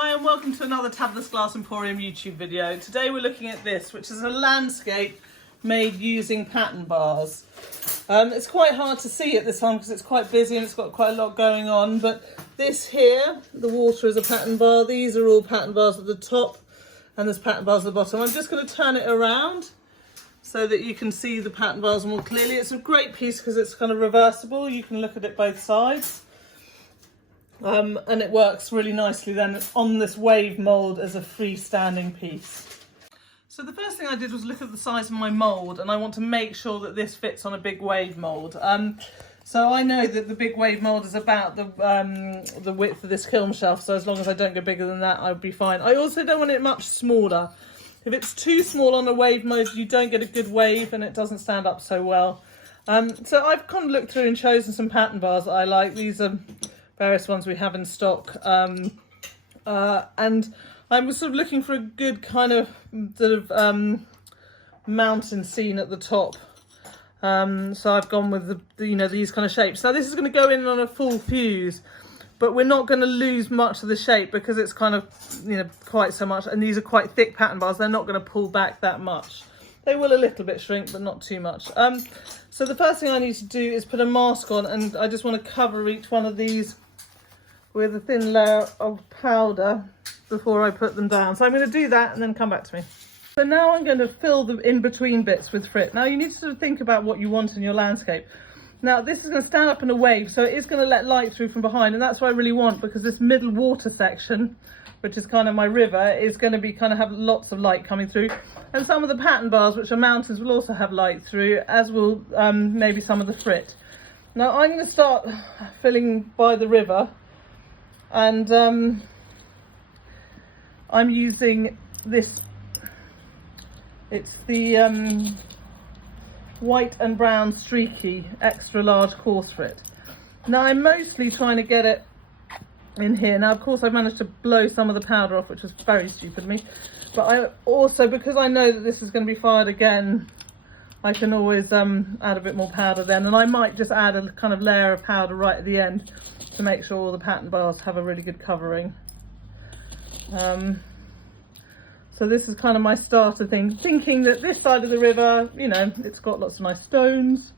Hi and welcome to another Tabitha's Glass Emporium YouTube video. Today we're looking at this, which is a landscape made using pattern bars. It's quite hard to see at this time because it's quite busy and it's got quite a lot going on, but this here, the water is a pattern bar. These are all pattern bars at the top and there's pattern bars at the bottom. I'm just going to turn it around so that you can see the pattern bars more clearly. It's a great piece because it's kind of reversible. You can look at it both sides. And it works really nicely then on this wave mould as a freestanding piece. So the first thing I did was look at the size of my mould, and I want to make sure that this fits on a big wave mould. So I know that the big wave mould is about the width of this kiln shelf, so as long as I don't go bigger than that, I'll be fine. I also don't want it much smaller. If it's too small on a wave mould, you don't get a good wave and it doesn't stand up so well. So I've kind of looked through and chosen some pattern bars that I like. These are various ones we have in stock, and I was sort of looking for a good kind of mountain scene at the top, so I've gone with these kind of shapes. Now this is going to go in on a full fuse, but we're not going to lose much of the shape because it's kind of quite so much, and these are quite thick pattern bars. They're not going to pull back that much. They will a little bit shrink, but not too much. So the first thing I need to do is put a mask on, and I just want to cover each one of these with a thin layer of powder before I put them down. So I'm going to do that and then come back to me. So now I'm going to fill the in-between bits with frit. Now you need to sort of think about what you want in your landscape. Now this is going to stand up in a wave, so it is going to let light through from behind, and that's what I really want, because this middle water section, which is kind of my river, is going to be have lots of light coming through. And some of the pattern bars, which are mountains, will also have light through, as will maybe some of the frit. Now I'm going to start filling by the river, and I'm using this, it's the white and brown streaky extra large coarse frit. Now I'm mostly trying to get it in here. Now of course I've managed to blow some of the powder off, which was very stupid of me, but I also, because I know that this is going to be fired again, I can always add a bit more powder then, and I might just add a kind of layer of powder right at the end to make sure all the pattern bars have a really good covering. So this is kind of my starter thing, thinking that this side of the river, it's got lots of nice stones,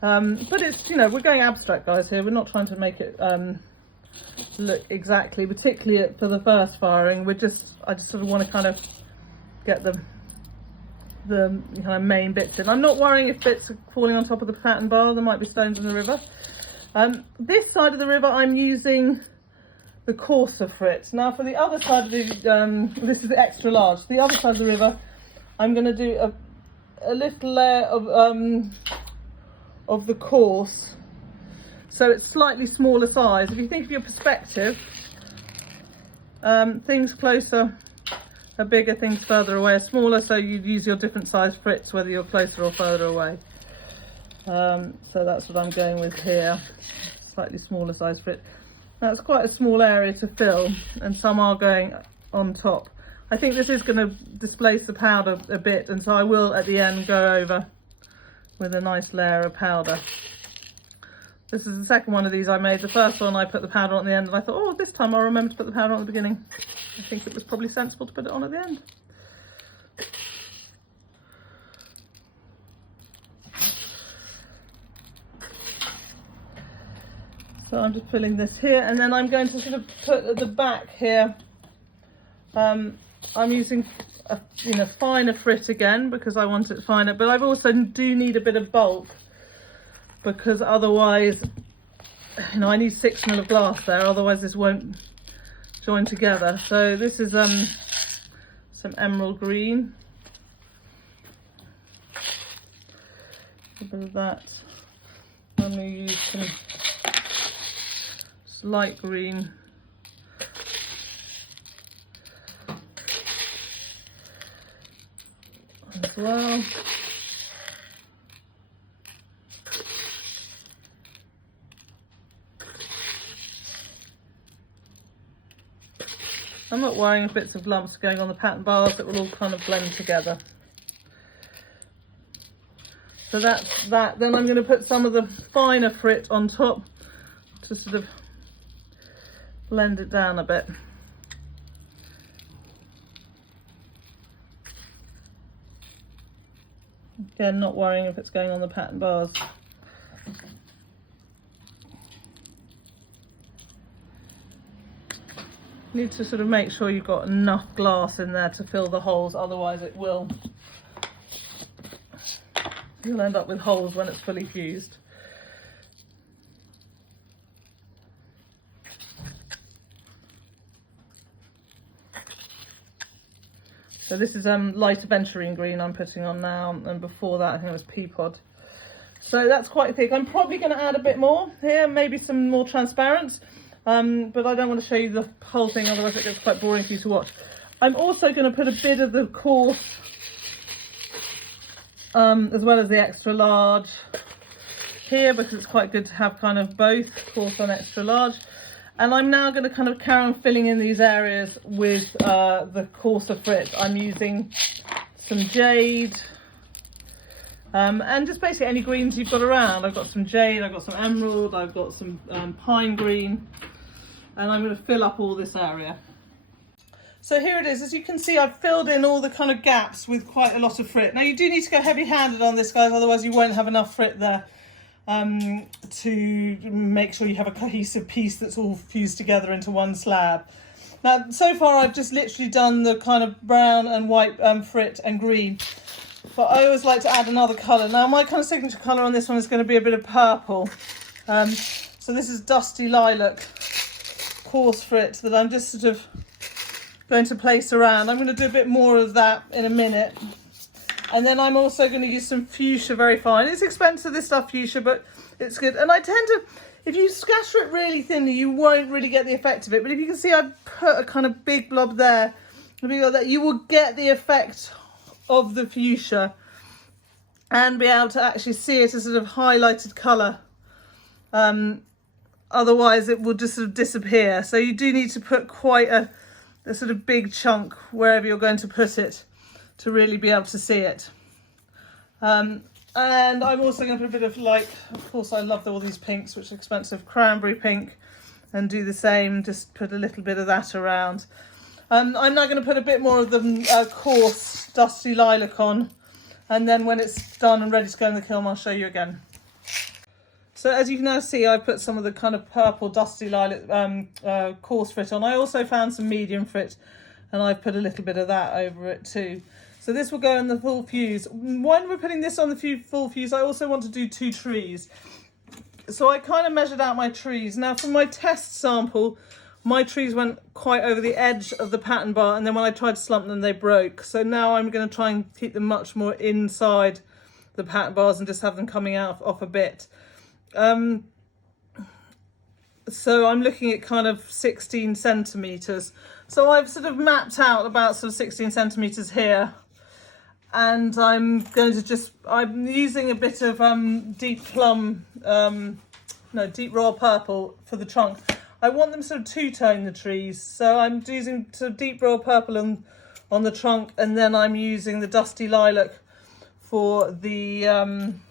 but it's, we're going abstract, guys, here. We're not trying to make it look exactly, particularly for the first firing. I just sort of want to kind of get the kind of main bits in. I'm not worrying if bits are falling on top of the pattern bar. There might be stones in the river. This side of the river I'm using the coarser frit. Now for the other side of the, this is extra large. The other side of the river, I'm going to do a little layer of the coarse, so it's slightly smaller size. If you think of your perspective, things closer are bigger, things further away are smaller, so you'd use your different size frits whether you're closer or further away. So that's what I'm going with here, slightly smaller size frit. That's quite a small area to fill, and some are going on top. I think this is going to displace the powder a bit, and so I will at the end go over with a nice layer of powder. This is the second one of these I made. The first one I put the powder on at the end, and I thought, oh, this time I'll remember to put the powder on at the beginning. I think it was probably sensible to put it on at the end. So I'm just filling this here, and then I'm going to sort of put at the back here, I'm using a finer frit again because I want it finer, but I also do need a bit of bulk, because otherwise, I need 6 ml of glass there, otherwise this won't join together. So this is some emerald green, a bit of that. I'm going to use some light green, as well. I'm not worrying if bits of lumps are going on the pattern bars, it will all kind of blend together. So that's that. Then I'm going to put some of the finer frit on top to sort of blend it down a bit. Again, not worrying if it's going on the pattern bars. You need to sort of make sure you've got enough glass in there to fill the holes, otherwise you'll end up with holes when it's fully fused. So this is light aventurine green I'm putting on now, and before that I think it was pea pod. So that's quite thick. I'm probably going to add a bit more here, maybe some more transparent, but I don't want to show you the whole thing, otherwise it gets quite boring for you to watch. I'm also going to put a bit of the coarse, as well as the extra large here, because it's quite good to have kind of both coarse and extra large. And I'm now going to kind of carry on filling in these areas with the coarser frit. I'm using some jade, and just basically any greens you've got around. I've got some jade, I've got some emerald, I've got some pine green, and I'm going to fill up all this area. So here it is. As you can see, I've filled in all the kind of gaps with quite a lot of frit. Now you do need to go heavy-handed on this, guys, otherwise you won't have enough frit there to make sure you have a cohesive piece that's all fused together into one slab. Now, so far I've just literally done the kind of brown and white frit and green, but I always like to add another colour. Now my kind of signature colour on this one is going to be a bit of purple. So this is dusty lilac coarse frit that I'm just sort of going to place around. I'm going to do a bit more of that in a minute. And then I'm also going to use some fuchsia very fine. It's expensive, this stuff, fuchsia, but it's good. And I tend to, if you scatter it really thinly, you won't really get the effect of it. But if you can see, I've put a kind of big blob there, you will get the effect of the fuchsia and be able to actually see it as sort of highlighted colour. Otherwise, it will just sort of disappear. So you do need to put quite a sort of big chunk wherever you're going to put it, to really be able to see it. And I'm also going to put a bit of, like, of course I love all these pinks, which are expensive, cranberry pink, and do the same, just put a little bit of that around. I'm now going to put a bit more of the coarse dusty lilac on, and then when it's done and ready to go in the kiln, I'll show you again. So as you can now see, I put some of the kind of purple dusty lilac coarse frit on. I also found some medium frit, and I've put a little bit of that over it too. So this will go in the full fuse. When we're putting this on the full fuse, I also want to do 2 trees. So I kind of measured out my trees. Now from my test sample, my trees went quite over the edge of the pattern bar, and then when I tried to slump them, they broke. So now I'm going to try and keep them much more inside the pattern bars and just have them coming out off a bit. So I'm looking at kind of 16 centimetres. So I've sort of mapped out about sort of 16 centimetres here. And I'm going to I'm using a bit of deep royal purple for the trunk. I want them sort of two-tone, the trees. So I'm using sort of deep royal purple on the trunk, and then I'm using the dusty lilac for the, I'm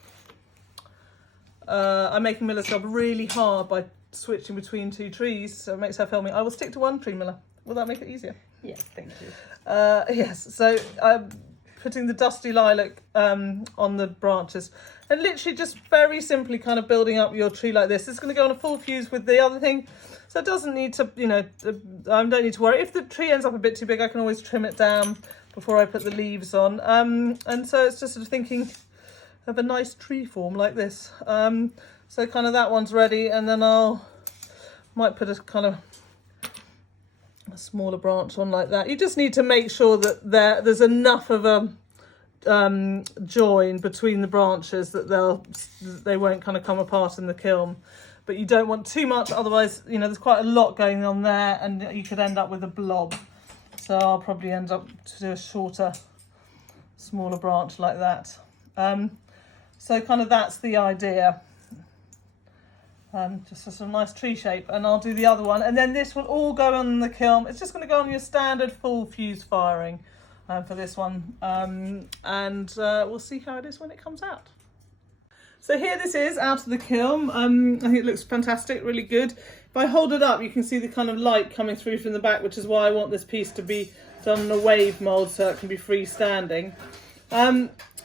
making Miller's job really hard by switching between 2 trees, so it makes her filming. I will stick to 1 tree, Miller. Will that make it easier? Yes, thank you. Yes, so I'm putting the dusty lilac on the branches, and literally just very simply kind of building up your tree like this. It's going to go on a full fuse with the other thing, so it doesn't need to, you know, I don't need to worry. If the tree ends up a bit too big, I can always trim it down before I put the leaves on. And so it's just sort of thinking of a nice tree form like this. So kind of that one's ready, and then might put a kind of a smaller branch on like that. You just need to make sure that there's enough of a join between the branches that they won't kind of come apart in the kiln. But you don't want too much, otherwise, you know, there's quite a lot going on there, and you could end up with a blob. So I'll probably end up to do a shorter, smaller branch like that. So kind of that's the idea. Just a sort of nice tree shape, and I'll do the other one, and then this will all go on the kiln. It's just going to go on your standard full fuse firing for this one, and we'll see how it is when it comes out. So here this is out of the kiln. I think it looks fantastic, really good. If I hold it up, you can see the kind of light coming through from the back, which is why I want this piece to be done in a wave mould so it can be freestanding.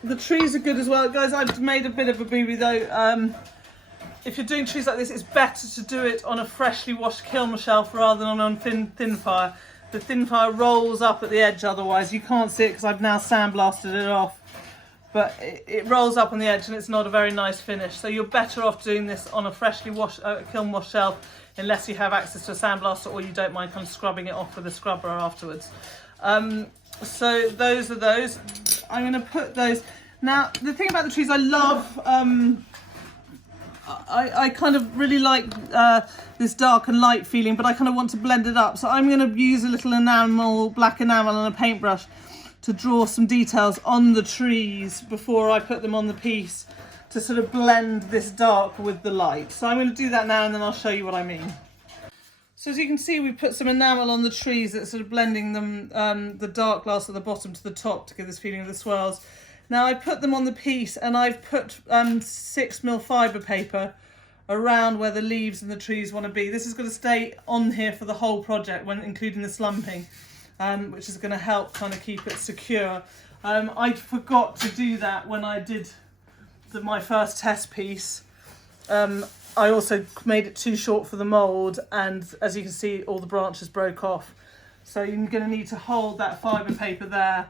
The trees are good as well. Guys, I've made a bit of a boo-boo though. If you're doing trees like this, it's better to do it on a freshly washed kiln shelf rather than on thin fire. The thin fire rolls up at the edge otherwise. You can't see it because I've now sandblasted it off. But it rolls up on the edge and it's not a very nice finish. So you're better off doing this on a freshly washed, kiln washed shelf, unless you have access to a sandblaster or you don't mind kind of scrubbing it off with a scrubber afterwards. So those are those. I'm going to put those. Now, the thing about the trees I love, I kind of really like this dark and light feeling, but I kind of want to blend it up. So I'm going to use a little enamel, black enamel and a paintbrush to draw some details on the trees before I put them on the piece to sort of blend this dark with the light. So I'm going to do that now and then I'll show you what I mean. So as you can see, we put some enamel on the trees that's sort of blending them, the dark glass at the bottom to the top to give this feeling of the swirls. Now I put them on the piece and I've put 6mm fibre paper around where the leaves and the trees want to be. This is going to stay on here for the whole project, when including the slumping, which is going to help kind of keep it secure. I forgot to do that when I did my first test piece. I also made it too short for the mould, and as you can see, all the branches broke off. So you're going to need to hold that fibre paper there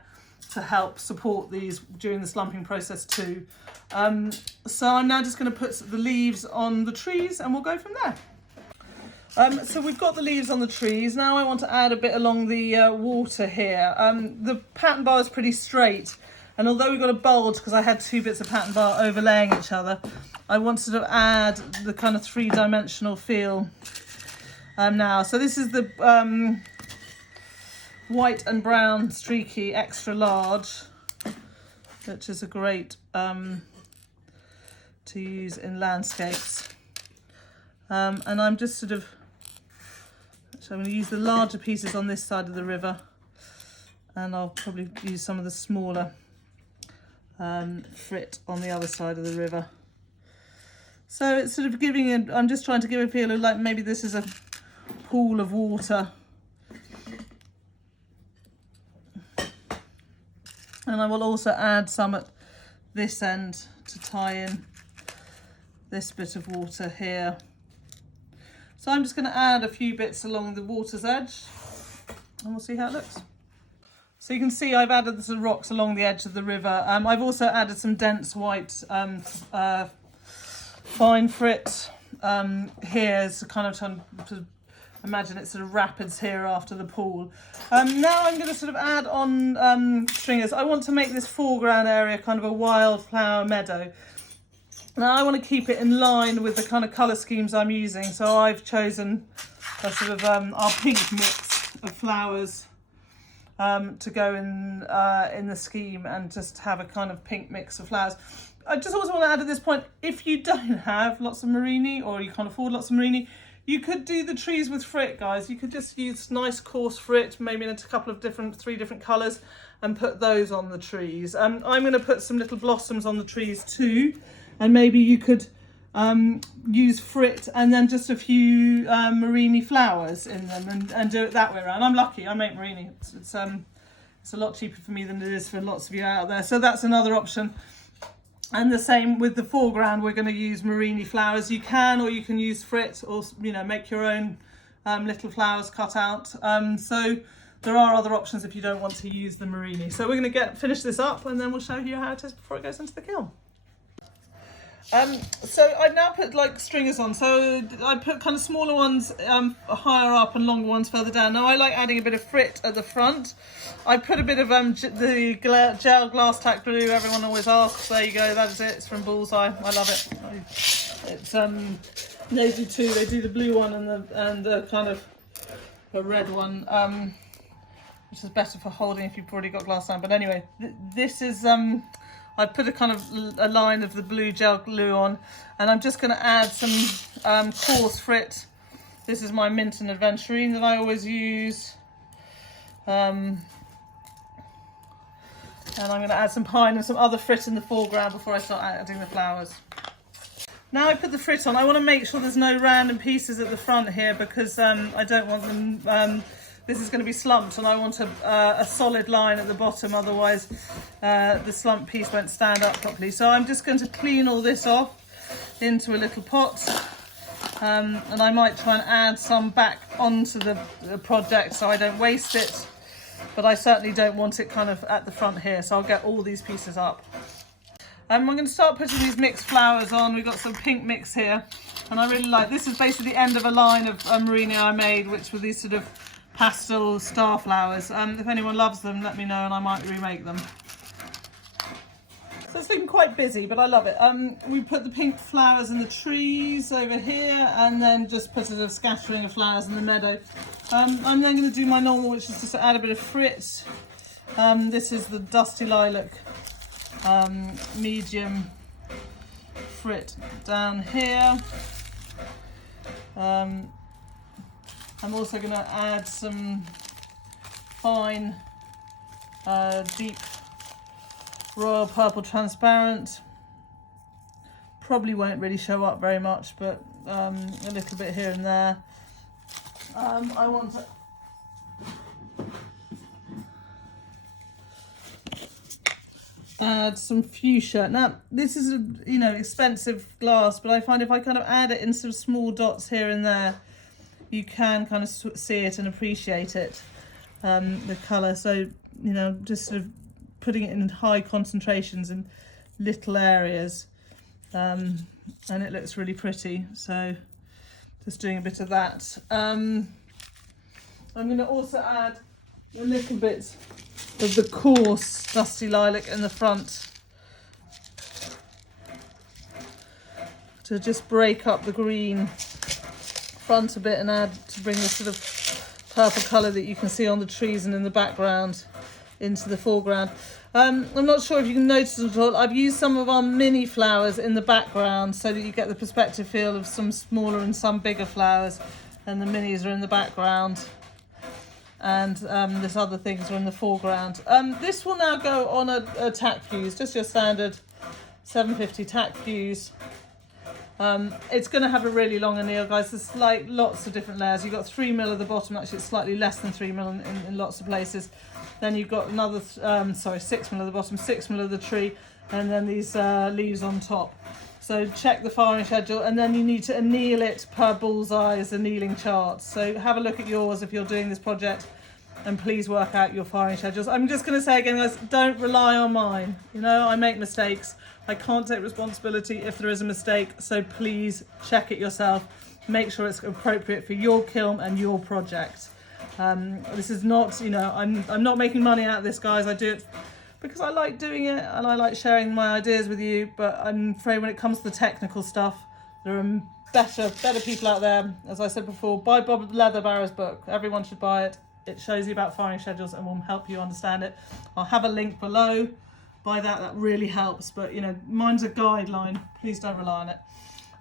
to help support these during the slumping process too. So I'm now just going to put the leaves on the trees and we'll go from there. So we've got the leaves on the trees. Now I want to add a bit along the water here. The pattern bar is pretty straight, and although we've got a bulge because I had 2 bits of pattern bar overlaying each other, I want to sort of add the kind of 3-dimensional feel now. So this is the white and brown streaky extra large, which is a great to use in landscapes. And I'm just sort of, so I'm going to use the larger pieces on this side of the river, and I'll probably use some of the smaller frit on the other side of the river. So it's sort of giving it, I'm just trying to give a feel of like maybe this is a pool of water. And I will also add some at this end to tie in this bit of water here. So I'm just going to add a few bits along the water's edge and we'll see how it looks. So you can see I've added the sort of rocks along the edge of the river. I've also added some dense white fine frit here, so kind of trying to imagine it sort of rapids here after the pool. Now I'm going to sort of add on stringers. I want to make this foreground area kind of a wildflower meadow. Now I want to keep it in line with the kind of colour schemes I'm using, so I've chosen a sort of our pink mix of flowers to go in the scheme, and just have a kind of pink mix of flowers. I just also want to add at this point, if you don't have lots of murrine or you can't afford lots of murrine, you could do the trees with frit, guys. You could just use nice coarse frit, maybe in a couple of 3 different colours, and put those on the trees. I'm going to put some little blossoms on the trees too, and maybe you could use frit and then just a few murrine flowers in them, and do it that way around. I'm lucky, I make murrine. It's a lot cheaper for me than it is for lots of you out there, so that's another option. And the same with the foreground, we're going to use murrine flowers. You can, or you can use frit, or make your own little flowers cut out. So there are other options if you don't want to use the murrine. So we're going to finish this up, and then we'll show you how it is before it goes into the kiln. So I've now put like stringers on, so I put kind of smaller ones higher up and longer ones further down. Now I like adding a bit of frit at the front. I put a bit of the gel glass tack glue. Everyone always asks. There you go, that is it. It's from Bullseye. I love it. It's they do 2. They do the blue one and the kind of the red one, which is better for holding if you've already got glass on. But anyway, this is I put a kind of a line of the blue gel glue on, and I'm just going to add some coarse frit. This is my mint and adventurine that I always use. And I'm going to add some pine and some other frit in the foreground before I start adding the flowers. Now I put the frit on, I want to make sure there's no random pieces at the front here, because I don't want them this is going to be slumped, and I want a solid line at the bottom, otherwise the slump piece won't stand up properly. So I'm just going to clean all this off into a little pot, and I might try and add some back onto the project so I don't waste it, but I certainly don't want it kind of at the front here, so I'll get all these pieces up. I'm going to start putting these mixed flowers on. We've got some pink mix here, and I really like, this is basically the end of a line of murrine I made, which were these sort of pastel star flowers. If anyone loves them, let me know and I might remake them. So it's looking quite busy, but I love it. We put the pink flowers in the trees over here, and then just put a sort of scattering of flowers in the meadow. I'm then going to do my normal, which is just to add a bit of frit. This is the dusty lilac medium frit down here. I'm also going to add some fine deep royal purple transparent. Probably won't really show up very much, but a little bit here and there. I want to add some fuchsia. Now this is a expensive glass, but I find if I kind of add it in some small dots here and there, you can kind of see it and appreciate it, the colour. So just sort of putting it in high concentrations in little areas, and it looks really pretty. So just doing a bit of that. I'm going to also add a little bit of the coarse dusty lilac in the front to just break up the green front a bit and add to bring the sort of purple colour that you can see on the trees and in the background into the foreground. I'm not sure if you can notice at all, I've used some of our mini flowers in the background so that you get the perspective feel of some smaller and some bigger flowers, and the minis are in the background, and this other things are in the foreground. This will now go on a tack fuse, just your standard 750 tack fuse. It's going to have a really long anneal, guys. There's like lots of different layers. You've got 3mm at the bottom, actually it's slightly less than 3mm in lots of places. Then you've got another, 6mm at the bottom, 6mm of the tree, and then these leaves on top. So check the firing schedule, and then you need to anneal it per Bullseye as annealing chart. So have a look at yours if you're doing this project, and please work out your firing schedules. I'm just going to say again, guys, don't rely on mine. I make mistakes. I can't take responsibility if there is a mistake, so please check it yourself. Make sure it's appropriate for your kiln and your project. This is not, I'm not making money out of this, guys. I do it because I like doing it and I like sharing my ideas with you, but I'm afraid when it comes to the technical stuff, there are better people out there. As I said before, buy Bob Leatherbarrow's book. Everyone should buy it. It shows you about firing schedules and will help you understand it. I'll have a link below. Buy that really helps, but mine's a guideline. Please don't rely on it.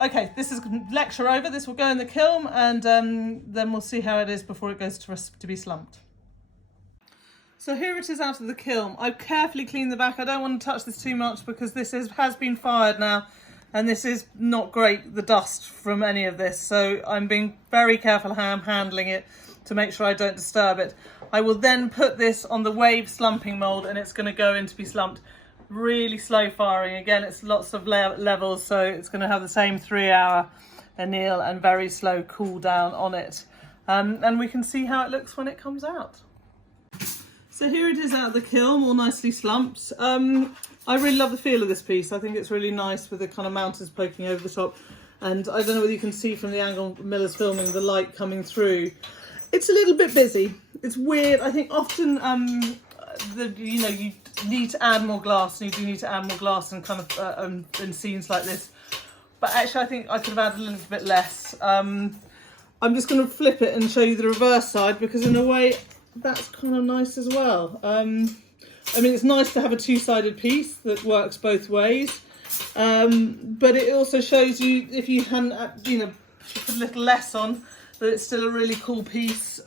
Okay, this is lecture over. This will go in the kiln, and then we'll see how it is before it goes to be slumped. So here it is out of the kiln. I've carefully cleaned the back. I don't want to touch this too much because this has been fired now, and this is not great, the dust from any of this. So I'm being very careful how I'm handling it to make sure I don't disturb it. I will then put this on the wave slumping mould, and it's going to go in to be slumped. Really slow firing. Again, it's lots of levels, so it's going to have the same 3-hour anneal and very slow cool down on it. And we can see how it looks when it comes out. So here it is out of the kiln, all nicely slumped. I really love the feel of this piece. I think it's really nice with the kind of mountains poking over the top. And I don't know whether you can see from the angle Miller's filming, the light coming through. It's a little bit busy. It's weird. I think often you need to add more glass, and you do need to add more glass and kind of in scenes like this. But actually I think I could have added a little bit less. I'm just going to flip it and show you the reverse side, because in a way that's kind of nice as well. I mean, it's nice to have a two-sided piece that works both ways, but it also shows you, if you hadn't put a little less on, that it's still a really cool piece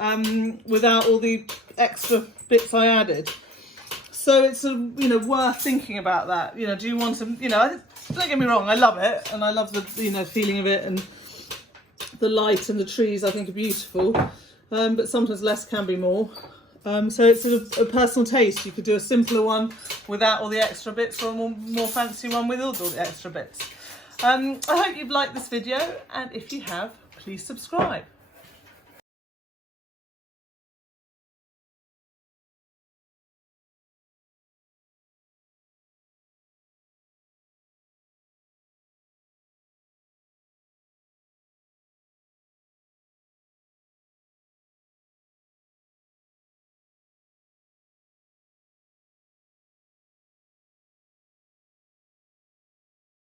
without all the extra bits I added. So it's worth thinking about that. Do you want to, don't get me wrong, I love it, and I love the feeling of it, and the light and the trees I think are beautiful. but sometimes less can be more. So it's a personal taste. You could do a simpler one without all the extra bits, or a more fancy one with all the extra bits. I hope you've liked this video, and if you have, please subscribe.